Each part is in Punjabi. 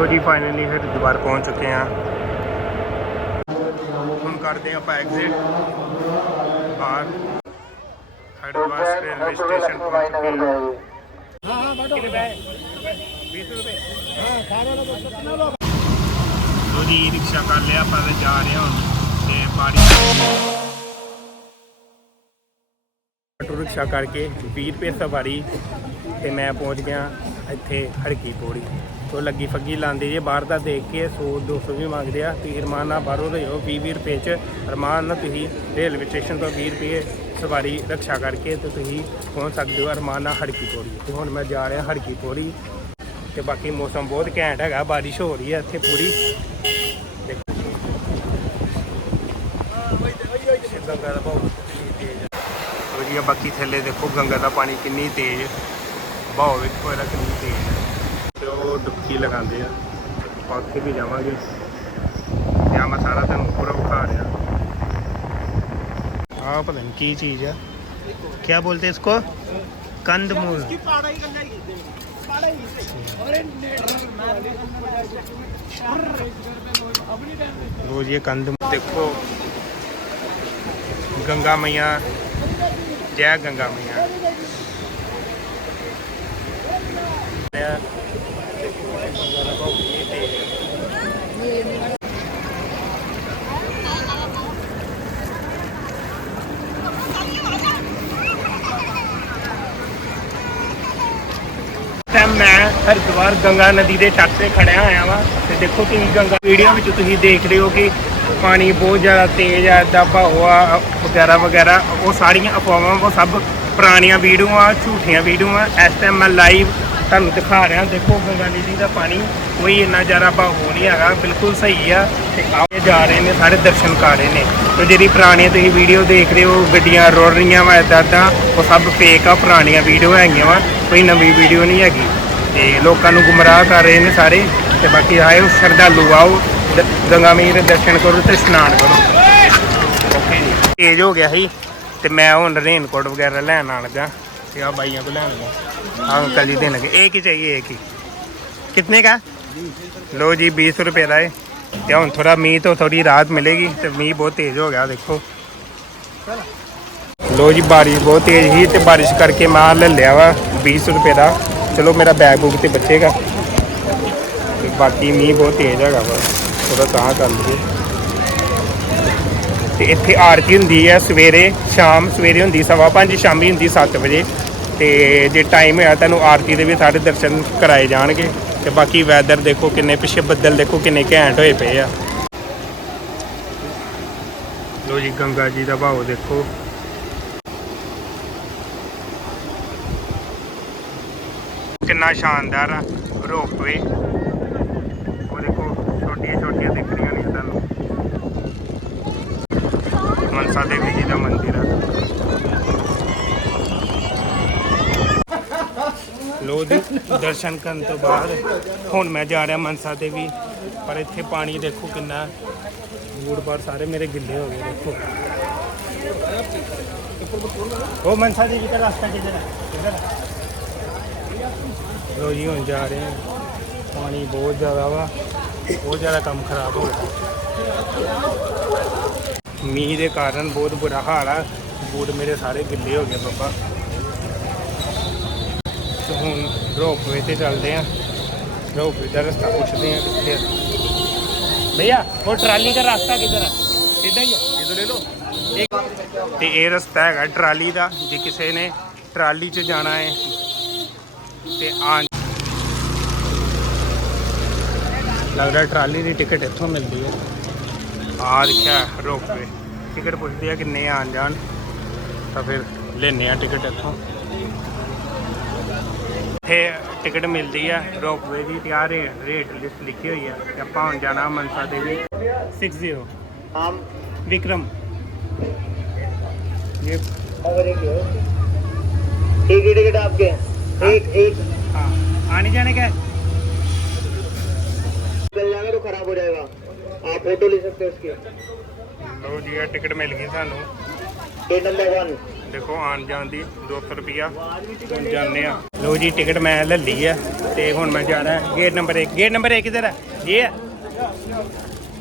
ਲੋ ਜੀ ਫਾਈਨਲੀ ਹਰਿਦੁਆਰ ਪਹੁੰਚ ਚੁੱਕੇ ਹਾਂ। ਹੁਣ ਕਰਦੇ ਹਾਂ ਆਪਾਂ ਐਗਜ਼ਿਟ ਬਾਹਰ। ਹਰਿਦੁਆਰ ਰੇਲਵੇ ਸਟੇਸ਼ਨ ਪਹੁੰਚ ਚੁੱਕੇ ਹਾਂ। ਕਿੰਨੇ ਪੈਸੇ 20 ਰੁਪਏ ਲੋ ਜੀ ਰਿਕਸ਼ਾ ਕਰ ਲਿਆ ਆਪਾਂ ਤੇ ਜਾ ਰਹੇ ਹਾਂ ਤੇ ਬਾਰੀ ਆਟੋ ਰਿਕਸ਼ਾ ਕਰਕੇ 20 ਰੁਪਏ ਸਵਾਰੀ ਤੇ ਮੈਂ ਪਹੁੰਚ ਗਿਆ ਇੱਥੇ ਹੜਕੀ ਪੌੜੀ ਉਹ ਲੱਗੀ ਫੱਗੀ ਲਾਉਂਦੇ ਜੇ, ਬਾਹਰ ਦਾ ਦੇਖ ਕੇ 100 200 ਵੀ ਮੰਗਦੇ ਆ। ਤੁਸੀਂ ਰਮਾਨ ਨਾਲ ਬਾਹਰੋਂ ਦੇ ਹੋ 20 20 ਰੁਪਏ ਚ ਰਮਾਨ ਨਾਲ ਤੁਸੀਂ ਰੇਲਵੇ ਸਟੇਸ਼ਨ ਤੋਂ 20 ਰੁਪਏ ਸਵਾਰੀ ਰੱਖਿਆ ਕਰਕੇ ਤੇ ਤੁਸੀਂ ਪਹੁੰਚ ਸਕਦੇ ਹੋ ਰਮਾਨ ਨਾਲ ਹਰਕੀ ਪੌੜੀ। ਤੇ ਹੁਣ ਮੈਂ ਜਾ ਰਿਹਾ ਹੜਕੀ ਪੌੜੀ ਤੇ ਬਾਕੀ ਮੌਸਮ ਬਹੁਤ ਘੈਂਟ ਹੈਗਾ, ਬਾਰਿਸ਼ ਹੋ ਰਹੀ ਹੈ ਇੱਥੇ ਪੂਰੀ। ਗੰਗਾ ਦਾ ਬਹੁਤ ਤੇਜ਼ ਵਧੀਆ ਬਾਕੀ ਥੱਲੇ ਦੇਖੋ ਗੰਗਾ ਦਾ ਪਾਣੀ ਕਿੰਨੀ ਤੇਜ਼ ਬਹਾਅ ਵੇਖੋ ਇਹਦਾ ਕਿੰਨੀ ਤੇਜ਼ ਤੇ ਉਹ ਡੁਬਕੀ ਲਗਾਉਂਦੇ ਆ ਆਪਾਂ ਉੱਥੇ ਵੀ ਜਾਵਾਂਗੇ ਜਾਂ ਮੈਂ ਸਾਰਾ ਤੁਹਾਨੂੰ ਪੂਰਾ ਵਿਖਾ ਰਿਹਾ ਆਹ ਪਤਾ ਨਹੀਂ ਕੀ ਚੀਜ਼ ਆ ਕੀ ਬੋਲਤੇ ਇਸਕੋ ਕੰਦਮੂਲ रोज ये कंद देखो गंगा मैया जय गंगा मैया ਟਾਈਮ ਮੈਂ ਹਰਿਦੁਆਰ ਗੰਗਾ ਨਦੀ ਦੇ ਤੱਟ ਤੇ ਖੜਿਆ ਹੋਇਆ ਵਾਂ ਤੇ ਦੇਖੋ ਤੁਸੀਂ ਗੰਗਾ ਵੀਡੀਓ ਵਿੱਚ ਤੁਸੀਂ ਦੇਖ ਰਹੇ ਹੋ ਕਿ ਪਾਣੀ ਬਹੁਤ ਜ਼ਿਆਦਾ ਤੇਜ਼ ਆ ਦਾ ਬਹਾਵਾ ਵਗੈਰਾ ਵਗੈਰਾ। ਉਹ ਸਾਰੀਆਂ ਅਫਵਾਹਾਂ, ਉਹ ਸਭ ਪੁਰਾਣੀਆਂ ਵੀਡੀਓਆਂ ਝੂਠੀਆਂ ਵੀਡੀਓਆਂ ਇਸ ਟਾਈਮ ਮੈਂ ਲਾਈਵ ਤੁਹਾਨੂੰ ਦਿਖਾ ਰਿਹਾ, ਦੇਖੋ ਗੰਗਾ ਨਦੀ ਦਾ ਪਾਣੀ, ਕੋਈ ਇੰਨਾ ਜ਼ਿਆਦਾ ਬਹਾਓ ਨਹੀਂ ਹੈਗਾ, ਬਿਲਕੁਲ ਸਹੀ ਆ। ਤੇ ਆਏ ਜਾ ਰਹੇ ਨੇ, ਸਾਰੇ ਦਰਸ਼ਨ ਕਰ ਰਹੇ ਨੇ। ਤੇ ਜਿਹੜੀ ਪੁਰਾਣੀ ਤੁਸੀਂ ਵੀਡੀਓ ਦੇਖ ਰਹੇ ਹੋ, ਗੱਡੀਆਂ ਰੁੜ ਰਹੀਆਂ ਵਾ ਇਦਾਂ ਇਦਾਂ ਉਹ ਸਭ ਫੇਕ ਆ, ਪੁਰਾਣੀਆਂ ਵੀਡੀਓ ਹੈਗੀਆਂ ਵਾ, ਕੋਈ ਨਵੀਂ ਵੀਡੀਓ ਨਹੀਂ ਹੈਗੀ। ਤੇ ਲੋਕਾਂ ਨੂੰ ਗੁੰਮਰਾਹ ਕਰ ਰਹੇ ਨੇ ਸਾਰੇ, ਤੇ ਬਾਕੀ ਆਇਓ, ਸ਼ਰਧਾਲੂ ਆਓ ਗੰਗਾ ਮਈ ਦੇ ਦਰਸ਼ਨ ਕਰੋ ਤੇ ਇਸ਼ਨਾਨ ਕਰੋ। ਓਕੇ ਤੇਜ਼ ਹੋ ਗਿਆ ਸੀ, ਤੇ ਮੈਂ ਹੁਣ ਰੇਨਕੋਟ ਵਗੈਰਾ ਲੈਣ ਆਣ ਲੱਗਾ। ਤੇ ਆ ਬਾਈਆਂ ਤੋਂ ਲੈਣ ਲੱਗਾ ਆ ਅੰਕਲ ਜੀ ਦੇਣ ਲੱਗੇ। ਇੱਕ ਹੀ ਚਾਹੀਏ ਇੱਕ ਹੀ ਕਿੰਨੇ ਦਾ ਲੋ ਜੀ 20 ਰੁਪਏ ਦਾ ਹੈ ਤੇ ਹੁਣ ਥੋੜਾ ਮੀਂਹ ਤੋਂ ਥੋੜੀ ਰਾਹਤ ਮਿਲੇਗੀ ਤੇ ਮੀਂਹ ਬਹੁਤ ਤੇਜ਼ ਹੋ ਗਿਆ, ਦੇਖੋ। ਲੋ ਜੀ, ਬਾਰਿਸ਼ ਬਹੁਤ ਤੇਜ਼ ਸੀ ਤੇ ਬਾਰਿਸ਼ ਕਰਕੇ ਮੈਂ ਲੈ ਲਿਆ ਵਾ 20 ਰੁਪਏ ਦਾ। ਚਲੋ, ਮੇਰਾ ਬੈਗ ਬੁੱਕ ਤੇ ਬਚੇਗਾ। ਤੇ ਬਾਕੀ ਮੀਂਹ ਬਹੁਤ ਤੇਜ਼ ਹੈਗਾ ਵਾ। ਥੋੜਾ ਤਾਂ ਕਰ ਲਈਏ। ਤੇ ਇੱਥੇ ਆਰਤੀ ਹੁੰਦੀ ਹੈ, ਸਵੇਰੇ, ਸ਼ਾਮ, ਸਵੇਰੇ ਹੁੰਦੀ, ਸਵਾ ਪੰਜ, ਸ਼ਾਮੀ ਹੁੰਦੀ 7 ਵਜੇ। ਤੇ ਜੇ ਟਾਈਮ ਹੋਇਆ, ਤੁਹਾਨੂੰ ਆਰਤੀ ਦੇ ਵੀ ਸਾਰੇ ਦਰਸ਼ਨ ਕਰਾਏ ਜਾਣਗੇ। ਤੇ ਬਾਕੀ ਵੈਦਰ ਦੇਖੋ ਕਿੰਨੇ ਪਿੱਛੇ ਬੱਦਲ ਦੇਖੋ, ਕਿੰਨੇ ਘੈਂਟ ਹੋਏ ਪਏ ਆ। ਲੋ ਜੀ, ਗੰਗਾ ਜੀ ਦਾ ਭਾਵ ਦੇਖੋ। ਕਿੰਨਾ ਸ਼ਾਨਦਾਰ ਆ, ਰੋਪਵੇ। ਉਹ ਦੇਖੋ ਛੋਟੀਆਂ ਛੋਟੀਆਂ ਦਿਖ ਰਹੀਆਂ ਨੇ ਤੁਹਾਨੂੰ ਮਨਸਾ ਦੇਵੀ ਜੀ ਦਾ ਮੰਦਿਰ ਆ। ਲੋ ਜੀ, ਦਰਸ਼ਨ ਕਰਨ ਤੋਂ ਬਾਅਦ ਹੁਣ ਮੈਂ ਜਾ ਰਿਹਾ ਮਨਸਾ ਦੇਵੀ, ਪਰ ਇੱਥੇ ਪਾਣੀ ਦੇਖੋ ਕਿੰਨਾ ਬੂੜ ਬਾੜ ਸਾਰੇ ਮੇਰੇ ਗਿੱਲੇ ਹੋ ਗਏ, ਦੇਖੋ। ਉਹ ਮਨਸਾ ਦੇਵੀ ਦਾ ਰਸਤਾ ਕਿੱਧਰ ਹੈ ਕਿੱਧਰ ਲੋ ਜੀ, ਹੁਣ ਜਾ ਰਹੇ ਹਾਂ। ਪਾਣੀ ਬਹੁਤ ਜ਼ਿਆਦਾ ਵਾ, ਬਹੁਤ ਜ਼ਿਆਦਾ ਕੰਮ ਖਰਾਬ ਹੋ ਗਿਆ। ਮੀਂਹ ਦੇ ਕਾਰਨ ਬਹੁਤ ਬੁਰਾ ਹਾਲ ਆ। ਬੂਟ ਮੇਰੇ ਸਾਰੇ ਗਿੱਲੇ ਹੋ ਗਏ ਬਾਬਾ ਤੇ ਹੁਣ ਰੋਪਵੇ ਤੇ ਚੱਲਦੇ ਆ। ਰੋਪਵੇ ਦਾ ਰਸਤਾ ਪੁੱਛਦੇ ਆ ਕਿੱਥੇ ਭਈਆ, ਉਹ ਟਰਾਲੀ ਦਾ ਰਸਤਾ ਕਿੱਧਰ ਆ? ਸਿੱਧਾ ਹੀ ਆ? ਇਧਰ ਲੈ ਲਓ। ਤੇ ਇਹ ਰਸਤਾ ਹੈਗਾ ਟਰਾਲੀ ਦਾ, ਜੇ ਕਿਸੇ ਨੇ ਟਰਾਲੀ 'ਚ ਜਾਣਾ ਹੈ ਤੇ ਆਂ ਲੱਗਦਾ ਟਰਾਲੀ ਦੀ ਟਿਕਟ ਇੱਥੋਂ ਮਿਲਦੀ ਹੈ। ਆ ਦੇਖਿਆ ਰੋਪਵੇ ਟਿਕਟ ਪੁੱਛਦੇ ਆ ਕਿੰਨੇ ਆਣ ਜਾਣ ਤਾਂ ਫਿਰ ਲੈਨੇ ਆ ਟਿਕਟ ਇੱਥੋਂ ਇੱਥੇ ਟਿਕਟ ਮਿਲਦੀ ਆ ਰੋਪਵੇ ਦੀ ਤੇ ਆ ਰੇਟ ਲਿਸਟ ਲਿਖੀ ਹੋਈ ਆ ਤੇ ਆਪਾਂ ਹੁਣ ਜਾਣਾ ਮਨਸਾ ਦੇਵੀ 60 हम ਵਿਕਰਮ ये और एक है। एक ही टिकट आपके एक एक हाँ आने जाने का है चल जाएगा तो खराब हो जाएगा आप फोटो ले सकते हो उसके ਲਓ ਜੀ ਇਹ ਟਿਕਟ ਮਿਲ ਗਈ ਸਾਨੂੰ। ਤੇ ਨੰਬਰ 1 ਦੇਖੋ ਆਣ ਜਾਣ ਦੀ 200 ਰੁਪਿਆ ਹੁਣ ਜਾਂਦੇ ਆ ਲਓ ਜੀ ਟਿਕਟ ਮੈਂ ਲੈ ਲਈ ਆ ਤੇ ਹੁਣ ਮੈਂ ਜਾਣਾ ਗੇਟ ਨੰਬਰ 1 ਗੇਟ ਨੰਬਰ 1 ਕਿਧਰ ਹੈ ਇਹ ਹੈ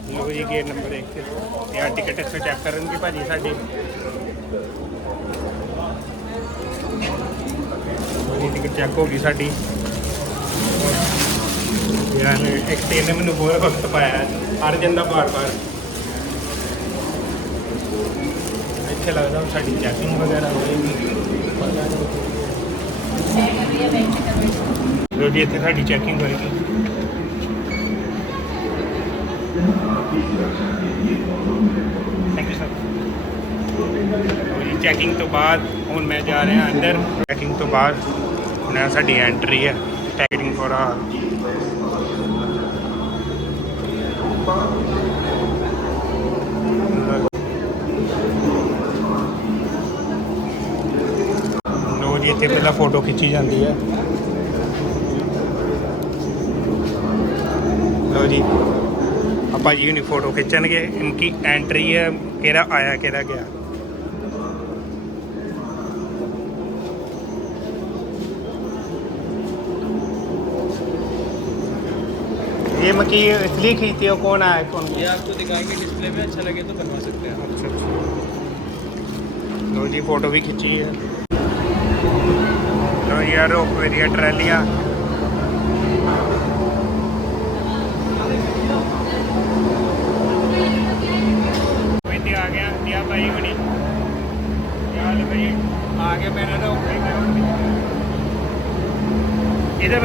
ਲਓ ਜੀ ਗੇਟ ਨੰਬਰ 1 ਤੇ ਆ ਟਿਕਟ ਇੱਥੇ ਚੈੱਕ ਕਰਨ ਦੀ ਭਾਜੀ ਸਾਡੇ। ਇਹ ਟਿਕਟ ਚੈੱਕ ਹੋ ਗਈ ਸਾਡੀ। ਯਾਰ ਇੱਕ ਤੇ ਮੈਨੂੰ ਹੋਰ ਵਕਤ ਪਾਇਆ। ਹਰ ਜਾਂਦਾ ਬਾਰ-ਬਾਰ ਇੱਥੇ ਲੱਗਦਾ ਹੁਣ ਸਾਡੀ ਚੈਕਿੰਗ ਵਗੈਰਾ ਹੋਏਗੀ ਲੋ ਜੀ ਇੱਥੇ ਸਾਡੀ ਚੈਕਿੰਗ ਹੋਏਗੀ thank you sir ji checking ਤੋਂ ਬਾਅਦ ਹੁਣ ਮੈਂ ਜਾ ਰਿਹਾ ਅੰਦਰ ਚੈਕਿੰਗ ਤੋਂ ਬਾਅਦ ਹੁਣ ਇਹ ਸਾਡੀ ਐਂਟਰੀ ਹੈ ਟੈਗਿੰਗ ਫॉर ਆ ਇੱਥੇ ਪਹਿਲਾਂ ਫੋਟੋ ਖਿੱਚੀ ਜਾਂਦੀ ਹੈ ਲੋ ਜੀ ਆਪਾਂ ਜੀ ਹੁਣੀ ਫੋਟੋ ਖਿੱਚਣਗੇ ਇਨਕੀ ਐਂਟਰੀ ਹੈ ਕਿਹੜਾ ਆਇਆ ਕਿਹੜਾ ਗਿਆ ये मकी इसलिए खींचती हो कौन आया कौन ये आपको दिखाएंगे डिस्प्ले में अच्छा लगे तो बनवा सकते हैं अच्छा अच्छा लो जी फोटो भी खिंची है ਲੋ ਯਾਰ ਰੋਪਵੇ ਟਰੈਲੀਆਂ ਆ। ਗਿਆ ਇਹਦੇ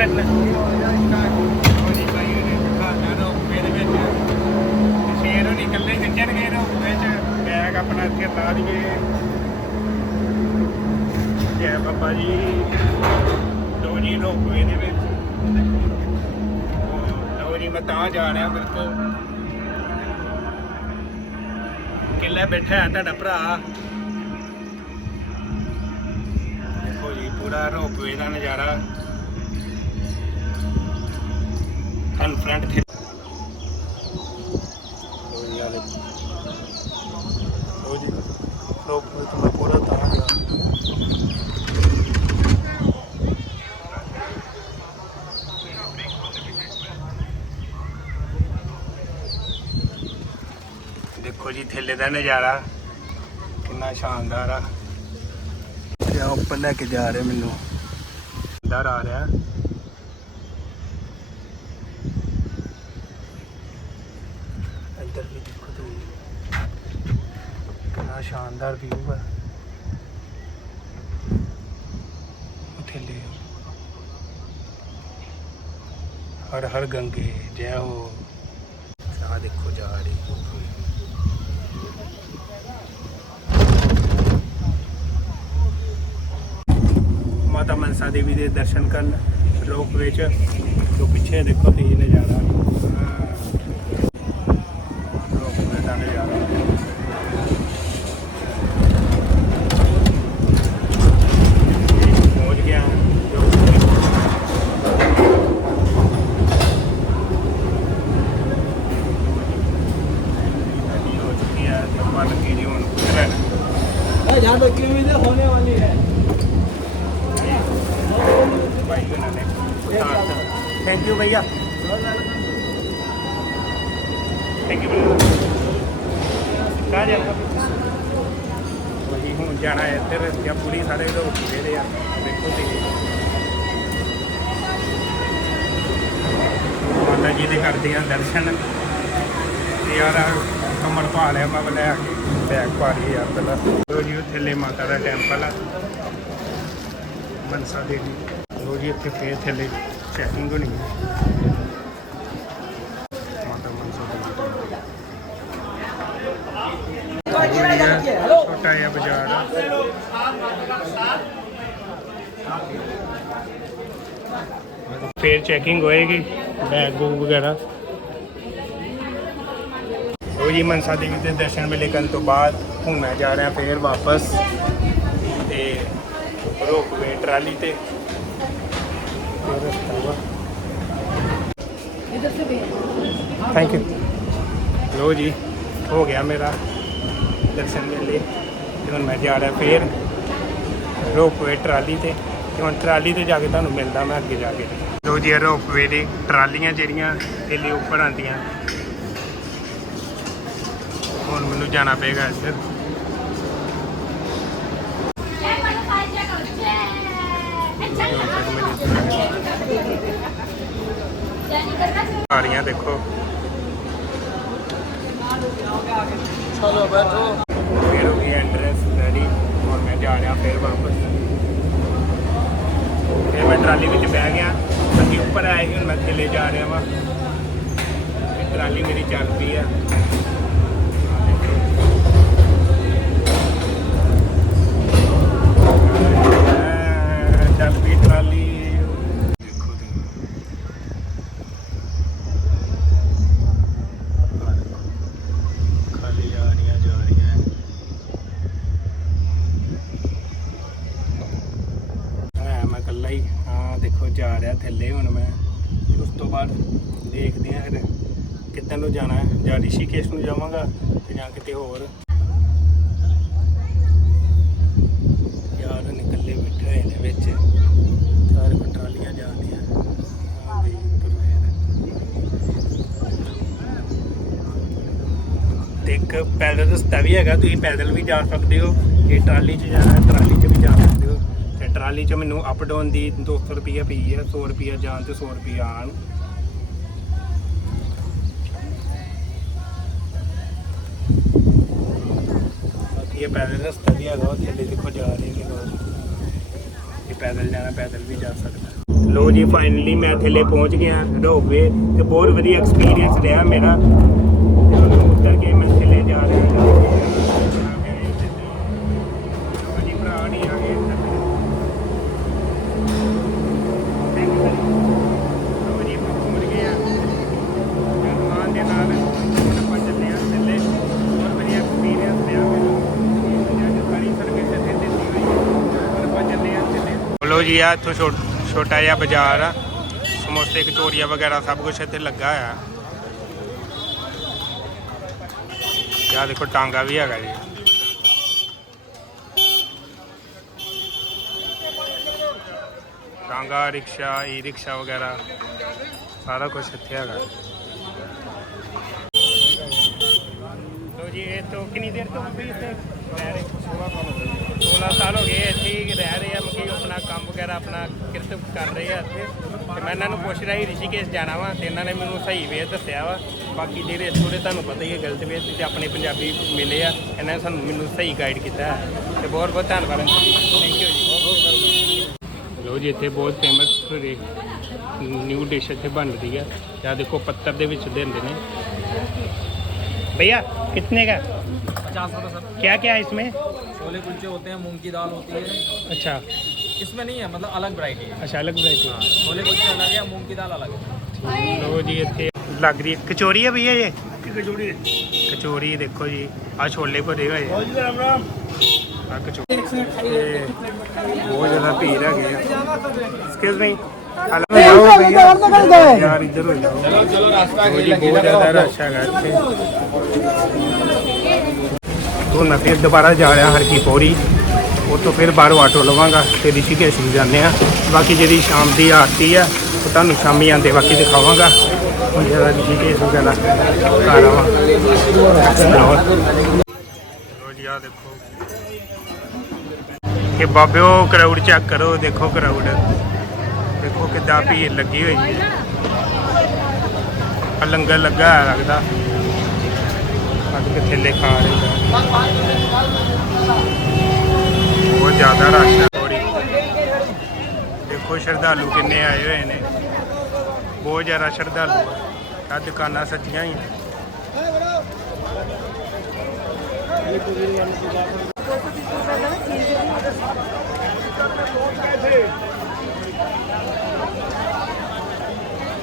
ਕੋਈ ਭਾਈ ਨੇ ਘਰ ਰੋਪਵੇ ਦੇ ਵਿੱਚ। ਸ਼ੇਰ ਨਹੀਂ ਇਕੱਲੇ ਗੱਜਣ ਗਏ ਰੋਪਵੇ ਚ ਬੈਗ ਆਪਣਾ ਇੱਥੇ ਲਾ ਦਈਏ ਜੈ ਬਾਬਾ ਜੀ। ਲੋ ਜੀ ਰੋਪਵੇ ਦੇ ਵਿੱਚ। ਲੋ ਮੈਂ ਤਾਂ ਜਾਣਿਆ ਬਿਲਕੁਲ। ਕਿੱਲੇ ਬੈਠਾ ਹੈ ਤੁਹਾਡਾ ਭਰਾ। ਦੇਖੋ ਜੀ, ਪੂਰਾ ਰੋਪਵੇ ਦਾ ਨਜ਼ਾਰਾ। ਤੁਹਾਨੂੰ ਫਰੰਟ ਤੇ ਲੋ ਜੀ। ਰੋਪਵੇ ਤੋਂ ਮੈਂ ਪੂਰਾ ਤਾਂ ਗਿਆ ਦੇਖੋ ਜੀ ਥੱਲੇ ਦਾ ਨਜ਼ਾਰਾ ਕਿੰਨਾ ਸ਼ਾਨਦਾਰ ਆ। ਤੇ ਆ ਉੱਪਰ ਲੈ ਕੇ ਜਾ ਰਹੇ ਮੈਨੂੰ। ਅੰਦਰ ਆ ਰਿਹਾ। ਇੱਧਰ ਵੀ ਦੇਖੋ ਤੁਸੀਂ। ਕਿੰਨਾ ਸ਼ਾਨਦਾਰ ਵਿਊ ਹੈ ਉਹ ਥੱਲੇ ਹਰ ਹਰ ਗੰਗੇ ਜੈ ਹੋ। ਆ ਦੇਖੋ ਜਾ ਰਹੀ ਮਾਤਾ ਮਨਸਾ ਦੇਵੀ ਦੇ ਦਰਸ਼ਨ ਕਰਨ ਰੋਪ ਵਿੱਚ ਜੋ ਪਿੱਛੇ ਦੇਖੋ ਤੇ ਨਜ਼ਾਰਾ ਰੋਪ ਦਾ ਨਜ਼ਾਰਾ ਪਹੁੰਚ ਗਿਆ ਹੋ ਚੁੱਕੀ ਹੈ ਤੇ ਆਪਾਂ ਲੱਗੇ ਜੀ ਹੁਣ ਉਤਰਨ यहाँ पर क्यों होने वाली है भाई को ना थैंक यू भैया थैंक यू भैया कहाँ जाना वही हूँ जाना है इधर या पूरी सारे लोग ਜਿਹੜੇ ਆ ਦੇਖੋ ਤੇ ਮਾਤਾ ਜੀ ਦੇ ਕਰਦੇ ਆ ਦਰਸ਼ਨ ਤੇ ਯਾਰ ਕਮਰ ਪਾ ਲਿਆ ਮੈਂ ਲੈ ਆ ਕੇ ਬੈਗ ਪਾ ਲਈ ਯਾਰ ਪਹਿਲਾਂ ਲੋ ਜੀ ਉੱਥੇ ਲੈ ਮਾਤਾ ਦਾ ਟੈਂਪਲ ਆ ਮਨਸਾ ਦੇਵੀ ਲੋ ਜੀ ਇੱਥੇ ਫੇਰ ਥੱਲੇ ਚੈਕਿੰਗ ਹੋਣੀ ਹੈ। ਮਾਤਾ ਮਨਸਾ ਛੋਟਾ ਜਿਹਾ ਬਾਜ਼ਾਰ ਫੇਰ ਚੈਕਿੰਗ ਹੋਏਗੀ ਬੈਗ ਵਗੈਰਾ। ਲੋ ਜੀ ਮਨਸਾ ਦੇਵੀ ਦੇ ਦਰਸ਼ਨ ਮੇਲੇ ਕਰਨ ਤੋਂ ਬਾਅਦ ਹੁਣ ਮੈਂ ਜਾ ਰਿਹਾ ਫੇਰ ਵਾਪਸ। ਤੇ ਰੋਪਵੇ ਟਰਾਲੀ ਤੇ ਇਹ ਰਸਤਾ ਵਾ ਥੈਂਕ ਯੂ ਲੋ ਜੀ, ਹੋ ਗਿਆ ਮੇਰਾ ਦਰਸ਼ਨ ਮੇਲੇ ਤੇ ਹੁਣ ਮੈਂ ਜਾ ਰਿਹਾ ਫੇਰ ਰੋਪਵੇ ਟਰਾਲੀ ਤੇ। ਤੇ ਹੁਣ ਟਰਾਲੀ ਤੇ ਜਾ ਕੇ ਤੁਹਾਨੂੰ ਮਿਲਦਾ ਮੈਂ ਅੱਗੇ ਜਾ ਕੇ। ਲੋ ਜੀ ਰੋਪਵੇ ਦੀ ਟਰਾਲੀਆਂ ਜਿਹੜੀਆਂ ਇਹਦੇ ਉੱਪਰ ਆਉਂਦੀਆਂ। ਹੁਣ ਮੈਨੂੰ ਜਾਣਾ ਪਏਗਾ ਇੱਧਰ। देखो। चलो बैठो। फिर होगी एंट्रेंस रेडी और मैं जा रहा फिर वापस। फिर मैं ट्राली में बह गया। अभी ऊपर आए ही मैं थे जा रहा वा ट्राली मेरी चल पी है हाँ, चल पी ट्राली। ਦੇਖਦੇ ਆ ਫਿਰ ਕਿੱਦਾਂ ਨੂੰ ਜਾਣਾ ਹੈ। ਜਾਂ ਰਿਸ਼ੀਕੇਸ਼ ਨੂੰ ਜਾਵਾਂਗਾ ਤੇ ਜਾਂ ਕਿਤੇ ਹੋਰ। ਯਾਰ ਨਿਕਲੇ ਬੈਠੇ ਹੋਏ ਨੇ ਵਿੱਚ। ਸਾਰੇ ਕੋਲ ਟਰਾਲੀਆਂ ਜਾ ਤੇ ਇੱਕ ਪੈਦਲ ਰਸਤਾ ਵੀ ਹੈਗਾ, ਤੁਸੀਂ ਪੈਦਲ ਵੀ ਜਾ ਸਕਦੇ ਹੋ। ਜੇ ਟਰਾਲੀ 'ਚ ਜਾਣਾ ਟਰਾਲੀ 'ਚ ਵੀ ਜਾ ਸਕਦੇ ਹੋ। ਤੇ ਟਰਾਲੀ 'ਚ ਮੈਨੂੰ ਅਪ ਡਾਊਨ ਦੀ 200 ਰੁਪਈਆ ਪਈ ਹੈ 100 ਰੁਪਈਆ ਜਾਣ ਤੇ 100 ਰੁਪਈਆ ਆਣ ਬਾਕੀ ਪੈਦਲ ਰਸਤਾ ਵੀ ਹੈਗਾ ਉਹ ਥੱਲੇ ਦੇਖੋ ਜਾ ਰਹੇ ਨੇ ਲੋਕ। ਜੇ ਪੈਦਲ ਜਾਣਾ, ਪੈਦਲ ਵੀ ਜਾ ਸਕਦਾ। ਲੋ ਜੀ ਫਾਈਨਲੀ ਮੈਂ ਥੱਲੇ ਪਹੁੰਚ ਗਿਆ ਰੋਪਵੇ, ਤੇ ਬਹੁਤ ਵਧੀਆ ਐਕਸਪੀਰੀਅੰਸ ਰਿਹਾ ਮੇਰਾ ਤੇ ਹੁਣ ਉੱਤਰ ਕੇ ਮੈਂ ਥੱਲੇ ਜਾ ਰਿਹਾ ਹਾਂ ਜੀ ਭਰਾ ਨਹੀਂ ਆ ਗਏ ਲੋ ਜੀ ਆਪਾਂ ਘੁੰਮ ਗਏ ਆ ਮਹਿਮਾਨ ਦੇ ਨਾਲ ਹੁਣ ਆਪਾਂ ਚੱਲੇ ਆ ਥੱਲੇ ਬਹੁਤ ਵਧੀਆ ਐਕਸਪੀਰੀਅੰਸ ਰਿਹਾ ਮੈਨੂੰ ਅੱਜ ਸਾਰੀ ਸਰਵਿਸ ਇੱਥੇ ਦਿੱਤੀ ਹੋਈ ਹੈ ਹੁਣ ਆਪਾਂ ਚੱਲੇ ਆ ਥੱਲੇ ਆ, ਇੱਥੋਂ ਛੋਟਾ ਜਿਹਾ ਬਾਜ਼ਾਰ ਆ। ਸਮੋਸੇ, ਕਚੋਰੀਆਂ ਵਗੈਰਾ ਸਭ ਕੁਝ ਇੱਥੇ ਲੱਗਾ ਆ ਯਾ ਦੇਖੋ, ਟਾਂਗਾ ਵੀ ਹੈਗਾ ਜੀ। ਟਾਂਗਾ, ਰਿਕਸ਼ਾ ਈ ਰਿਕਸ਼ਾ ਵਗੈਰਾ, ਸਾਰਾ ਕੁਝ ਇੱਥੇ ਹੈਗਾ। ਲੋ ਜੀ, ਇਹ ਤੋਂ ਕਿੰਨੀ ਦੇਰ ਤੋਂ ਇੱਥੇ ਰਹਿ ਰਹੇ 16 ਸਾਲ ਹੋ ਗਏ ਇੱਥੇ ਰਹਿ ਰਹੇ ਆ, ਮਤਲਬ ਆਪਣਾ ਕੰਮ ਵਗੈਰਾ ਆਪਣਾ ਕਿਰਤ ਕਰ ਰਹੇ ਆ ਇੱਥੇ ਤੇ ਮੈਂ ਇਹਨਾਂ ਨੂੰ ਪੁੱਛ ਰਿਹਾ ਸੀ ਰਿਸ਼ੀਕੇਸ਼ ਜਾਣਾ ਵਾ ਤੇ ਇਹਨਾਂ ਨੇ ਮੈਨੂੰ ਸਹੀ ਵੇ ਦੱਸਿਆ ਵਾ ਬਾਕੀ ਜਿਹੜੇ ਥੋੜੇ ਤੁਹਾਨੂੰ ਪਤਾ ਹੀ ਹੈ ਗਲਤ ਵੇ ਤੇ ਆਪਣੇ ਪੰਜਾਬੀ ਮਿਲੇ ਆ ਇਹਨਾਂ ਨੇ ਸਾਨੂੰ ਮੈਨੂੰ ਸਹੀ ਗਾਈਡ ਕੀਤਾ ਹੈ ਤੇ ਬਹੁਤ ਬਹੁਤ ਧੰਨਵਾਦ ਥੈਂਕ ਯੂ ਜੀ ਲੋ ਜੀ ਇੱਥੇ ਬਹੁਤ ਫੇਮਸ ਨਿਊ ਡਿਸ਼ ਇੱਥੇ ਬਣ ਰਹੀ ਹੈ ਤੇ ਆਹ ਦੇਖੋ ਪੱਤਰ ਦੇ ਵਿੱਚ ਦਿੰਦੇ ਨੇ भैया कितने का पचास रुपये सर क्या क्या है इसमें छोले कुलचे होते हैं मूंग की दाल होती है अच्छा इसमें नहीं है मतलब अलग वैरायटी है अच्छा अलग वैरायटी हाँ छोले कुलचे अलग है मूंग की दाल अलग है ਲੋ ਜੀ ਇੱਥੇ ਲੱਗ ਰਹੀ ਹੈ ਕਚੋਰੀ ਹੈ ਭਈਆ ਇਹ ਕਚੋਰੀ ਕਚੋਰੀ ਦੇਖੋ ਜੀ ਆ ਛੋਲੇ ਭਰੇ ਹੋਏ ਆ ਆ ਕਚੋਰੀ ਤੇ ਬਹੁਤ ਜ਼ਿਆਦਾ ਭੀੜ ਹੈਗੀ ਆ ਐਕਸਕਿਊਜ਼ ਮੀ ਯਾਰ ਇੱਧਰ ਹੋ ਜਾਓ ਚਲੋ ਚਲੋ ਰਾਸਤਾ ਜੀ ਬਹੁਤ ਜ਼ਿਆਦਾ ਰਸ਼ ਹੈਗਾ ਇੱਥੇ ਤੋਂ ਮੈਂ ਫਿਰ ਦੁਬਾਰਾ ਜਾ ਰਿਹਾ ਹਰਕੀ ਪੌੜੀ ਉਹ ਤੋਂ ਫਿਰ ਬਾਹਰੋਂ ਆਟੋ ਲਵਾਂਗਾ ਤੇ ਰਿਸ਼ੀਕੇਸ਼ ਵੀ ਜਾਂਦੇ ਆ ਬਾਕੀ ਜਿਹੜੀ ਸ਼ਾਮ ਦੀ ਆਰਤੀ ਆ, ਉਹ ਤੁਹਾਨੂੰ ਸ਼ਾਮੀ ਆਂਦੇ ਬਾਕੀ ਦਿਖਾਵਾਂਗਾ। ਹੁਣ ਜਿਹੜਾ ਰਿਸ਼ੀਕੇਸ਼ ਵਗੈਰਾ ਘਰ ਆਵਾਂ। ਲੋ ਜੀ ਆ ਦੇਖੋ। ਕਿ ਬਾਬਿਓ ਕਰਾਊਡ ਚੈੱਕ ਕਰੋ, ਦੇਖੋ ਕਰਾਊਡ ਦੇਖੋ ਕਿੱਦਾਂ ਭੀੜ ਲੱਗੀ ਹੋਈ। ਹੈ ਆ ਲੰਗਰ ਲੱਗਾ ਹੈ ਲੱਗਦਾ। ਅੱਜ ਕਿ ਥੱਲੇ ਖਾ ਰਹੇ। ਬਹੁਤ ਜ਼ਿਆਦਾ ਰਸ਼ ਹੈ ਥੋੜੀ ਦੇਖੋ ਸ਼ਰਧਾਲੂ ਕਿੰਨੇ ਆਏ ਹੋਏ ਨੇ। ਬਹੁਤ ਜ਼ਿਆਦਾ ਸ਼ਰਧਾਲੂ ਆ। ਦੁਕਾਨਾਂ ਸੱਜੀਆਂ ਹੀ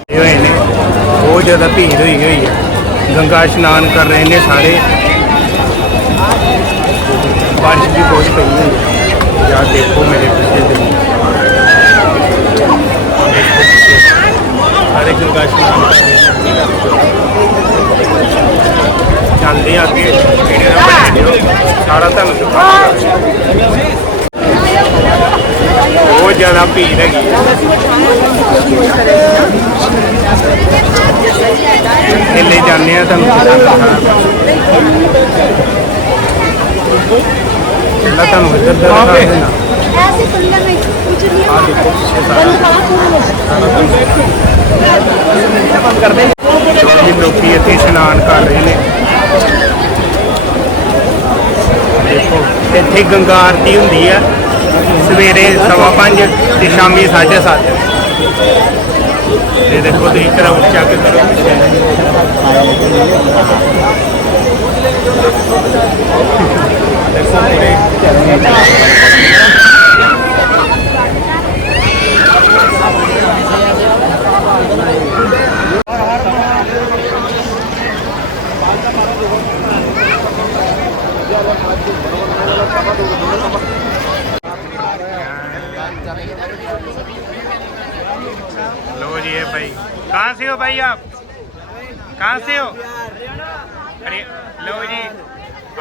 ਹੋਏ ਨੇ। ਬਹੁਤ ਜ਼ਿਆਦਾ ਭੀੜ ਹੋਈ ਹੋਈ ਹੈ ਗੰਗਾ ਇਸ਼ਨਾਨ ਕਰ ਰਹੇ ਨੇ ਸਾਰੇ। ਬਾਰਿਸ਼ ਵੀ ਬਹੁਤ ਪਈ ਹੋਈ ਹੈ ਯਾਰ ਦੇਖੋ ਮੇਰੇ ਪਿੱਛੇ ਦੇ ਸਾਰੇ ਗੰਗਾ ਇਸ਼ਨਾਨ ਚੱਲਦੇ ਅੱਗੇ। ਵੀਡੀਓ ਨਾਲ ਬਣੇ ਸਾਰਾ ਤੁਹਾਨੂੰ ਦਿਖਾਵਾਂਗਾ ਬਹੁਤ ਜ਼ਿਆਦਾ ਭੀੜ ਹੈਗੀ ਹੈ ਜਾਂਦੇ ਆ ਤੁਹਾਨੂੰ ਮੈਂ ਤੁਹਾਨੂੰ ਇੱਧਰ ਦਾ ਦਿਖਾ ਦਿੰਦਾ ऐसे खुला नहीं कुछ नहीं ਆ ਦੇਖੋ ਪਿੱਛੇ ਸਾਰਾ ਜੀ ਲੋਕੀ ਇੱਥੇ ਇਸ਼ਨਾਨ ਕਰ ਰਹੇ ਨੇ ਦੇਖੋ ਇੱਥੇ ਗੰਗਾ ਆਰਤੀ ਹੁੰਦੀ ਆ ਸਵੇਰੇ ਸਵਾ ਪੰਜ ਤੇ ਸ਼ਾਮੀ 7:30 ਇਹ ਦੇਖੋ ਤੁਸੀਂ ਕਰਾਉ ਚੱਕ ਕਰੋ ਪਿੱਛੇ ਦੇਖੋ ਪੂਰੇ लो जी ये भाई कहाँ से हो भाई आप कहाँ से हो हरि लो जी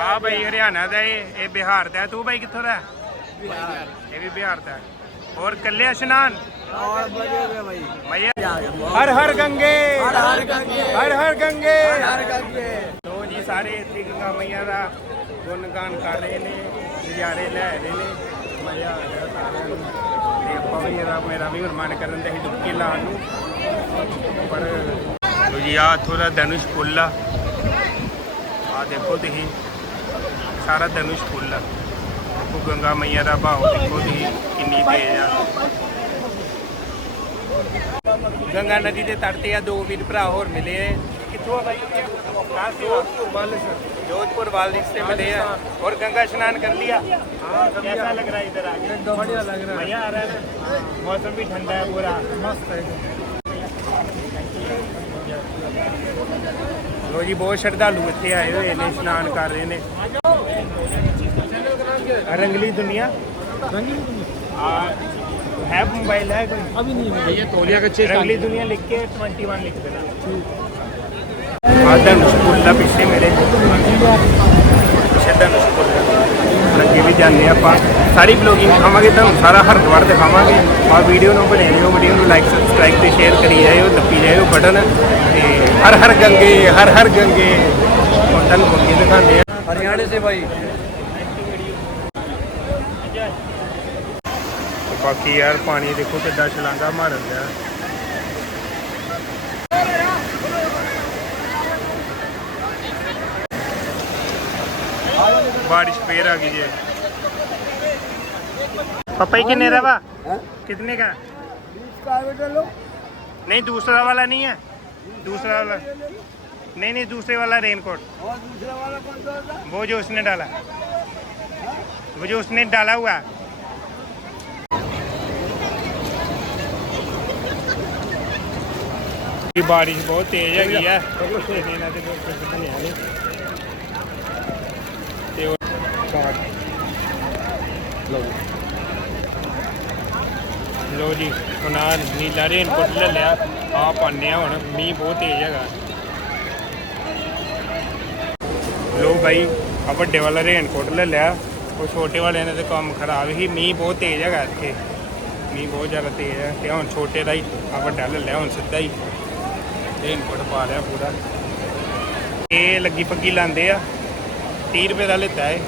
ਆ ਭਾਈ ਹਰਿਆਣਾ ਦਾ ਇਹ ਇਹ ਬਿਹਾਰ ਦਾ ਹੈ। ਤੂੰ ਭਾਈ ਕਿੱਥੋਂ ਦਾ ਹੈ? ਇਹ ਵੀ ਬਿਹਾਰ ਦਾ ਹੈ। ਹੋਰ ਕੱਲੇ ਇਸ਼ਨਾਨ? ਭਈਆ ਹਰ ਹਰ ਗੰਗੇ। ਹਰ ਹਰ ਗੰਗੇ। ਹਰ ਹਰ ਗੰਗੇ। ਹਰ ਗੰਗੇ। ਲੋ ਜੀ ਸਾਰੇ ਇੱਥੇ ਗੰਗਾ ਮਈਆ ਦਾ ਗੁਣਗਾਨ ਕਰ ਰਹੇ ਨੇ ਨਜ਼ਾਰੇ ਲੈ ਰਹੇ ਨੇ। ਮਜ਼ਾ ਆ ਰਿਹਾ ਸਾਰਿਆਂ ਨੂੰ। ਤੇ ਆਪਾਂ ਵੀ ਇਹਦਾ ਮੇਰਾ ਵੀ ਹੁਣ ਮਨ ਕਰਨ ਦੇ ਸੀ ਡੁੱਬਕੀ ਲਾਉਣ ਨੂੰ। ਪਰ ਲੋ ਜੀ ਆ ਥੋੜਾ ਧਨੁਸ਼ ਪੁੱਲ ਆ। ਦੇਖੋ ਤੁਸੀਂ। ਸਾਰਾ ਧਨੁਸ਼ ਪੁੱਲ ਆ ਦੇਖੋ ਗੰਗਾ ਮਈਆ ਦਾ ਭਾਵ ਦੇਖੋ ਤੁਸੀਂ ਕਿੰਨੀ ਤੇਜ਼ ਆ ਗੰਗਾ ਨਦੀ ਦੇ ਤਟ ਤੇ ਆ ਦੋ ਵੀਰ ਭਰਾ ਹੋਰ ਮਿਲੇ ਹੈ ਕਿੱਥੋਂ ਆ ਭਾਈ ਕਹਾਂ ਸੇ ਹੋ जोधपुर वालिद से मिले हैं और गंगा स्नान कर लिया कैसा लग रहा है इधर आके बढ़िया लग रहा है बढ़िया आ रहा है ना मौसम भी ठंडा है पूरा मस्त है ਲੋ ਜੀ ਬਹੁਤ ਸ਼ਰਧਾਲੂ ਇੱਥੇ ਆਏ ਹੋਏ ਨੇ ਇਸ਼ਨਾਨ ਕਰ ਰਹੇ ਨੇ रंगली दुनिया रंगली दुनिया है मोबाइल है कोई अभी नहीं है ये तोलिया का रंगली दुनिया लिख के 21 लिख देना ਆਦਮ ਸਕੂਲ ਦਾ ਪਿੱਛੇ ਮੇਰੇ ਪਿੱਛੇ ਧਨ ਸਕੂਲ ਦਾ ਅੱਗੇ ਵੀ ਜਾਂਦੇ ਹਾਂ ਆਪਾਂ ਸਾਰੀ ਬਲੌਗਿੰਗ ਦਿਖਾਵਾਂਗੇ ਤੁਹਾਨੂੰ ਸਾਰਾ ਹਰਿਦੁਆਰ ਦਿਖਾਵਾਂਗੇ ਆ ਵੀਡੀਓ ਨੂੰ ਬਣੇ ਰਹੋ ਵੀਡੀਓ ਨੂੰ ਲਾਈਕ ਸਬਸਕ੍ਰਾਈਬ ਤੇ ਸ਼ੇਅਰ ਕਰੀ ਜਾਇਓ ਦੱਬੀ ਜਾਇਓ ਬਟਨ ਤੇ ਹਰ ਹਰ ਗੰਗੇ ਹਰ ਹਰ ਗੰਗੇ ਹੁਣ ਤੁਹਾਨੂੰ ਅੱਗੇ ਦਿਖਾਉਂਦੇ ਆ हरियाणा से भाई ਬਾਕੀ ਯਾਰ ਪਾਣੀ ਦੇਖੋ ਕਿੱਦਾਂ ਛਲਾਂਗਾ ਮਾਰਨ ਦਿਆ बारिश पेड़ आ गई है पपाई कितने रवा कितने का नहीं दूसरा वाला नहीं है दूसरा वाला नहीं नहीं दूसरे वाला रेनकोट वो जो उसने डाला वो जो उसने डाला हुआ है ਇਹ ਬਾਰਿਸ਼ ਬਹੁਤ ਤੇਜ਼ ਹੈਗੀ ਆ ਇਹਨਾਂ ਦੇ ਕੁਝ ਬਣਿਆ ਨਹੀਂ ਤੇ ਉਹ ਕਾਟ ਲੋ ਜੀ ਹੁਣ ਆਹ ਨੀਲਾ ਰੇਨਕੋਟ ਲੈ ਲਿਆ। ਆ ਪਾਣੇ ਆ ਹੁਣ, ਮੀਂਹ ਬਹੁਤ ਤੇਜ਼ ਹੈਗਾ। ਲੋ ਭਾਈ ਆ ਵੱਡੇ ਵਾਲਾ ਰੇਨਕੋਟ ਲੈ ਲਿਆ। ਉਹ ਛੋਟੇ ਵਾਲਿਆਂ ਨੇ ਤੇ ਕੰਮ ਖਰਾਬ ਸੀ ਮੀਂਹ ਬਹੁਤ ਤੇਜ਼ ਹੈਗਾ ਇੱਥੇ। ਮੀਂਹ ਬਹੁਤ ਜ਼ਿਆਦਾ ਤੇਜ਼ ਹੈ। ਤੇ ਹੁਣ ਛੋਟੇ ਦਾ ਹੀ ਆ ਵੱਡਾ ਲੈ ਲਿਆ, ਹੁਣ ਸਿੱਧਾ ਹੀ। ਰੇਨਕੋਟ ਪਾ ਲਿਆ ਪੂਰਾ। ਇਹ ਲੱਗੀ ਪੱਗੀ ਲਾਉਂਦੇ ਆ। 30 ਰੁਪਏ ਦਾ ਲਿੱਤਾ ਹੈ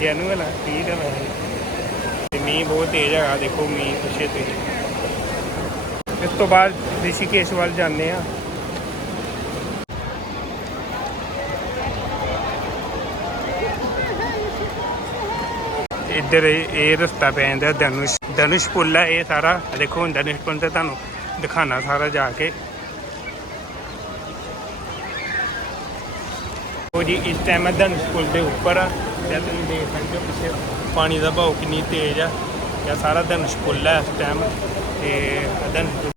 ਜੈਨੂਅਲ ਆ 30 ਦਾ ਵੈਸੇ। ਤੇ ਮੀਂਹ ਬਹੁਤ ਤੇਜ਼ ਹੈਗਾ, ਦੇਖੋ ਮੀਂਹ ਪਿੱਛੇ ਤੇ। ਇਸ ਤੋਂ ਬਾਅਦ ਰਿਸ਼ੀਕੇਸ਼ ਵੱਲ ਜਾਂਦੇ ਆ ਇੱਧਰ ਇਹ ਰਸਤਾ ਪੈ ਜਾਂਦਾ ਧਨੁਸ਼ ਧਨੁਸ਼ ਪੁੱਲ ਹੈ ਇਹ ਸਾਰਾ। ਦੇਖੋ ਹੁਣ ਧਨੁਸ਼ ਪੁੱਲ ਤੇ ਤੁਹਾਨੂੰ ਦਿਖਾਣਾ ਸਾਰਾ ਜਾ ਕੇ। ਉਹ ਜੀ, ਇਸ ਟਾਈਮ ਮੈਂ ਧਨੁਸ਼ ਪੁੱਲ ਦੇ ਉੱਪਰ ਆ। ਤੇ ਤੁਸੀਂ ਦੇਖ ਸਕਦੇ ਹੋ ਪਿੱਛੇ ਪਾਣੀ ਦਾ ਵਹਾਅ ਕਿੰਨੀ ਤੇਜ਼ ਆ। ਇਹ ਸਾਰਾ ਧਨੁਸ਼ ਪੁੱਲ ਹੈ ਇਸ ਟਾਈਮ ਤੇ ਧਨੁਸ਼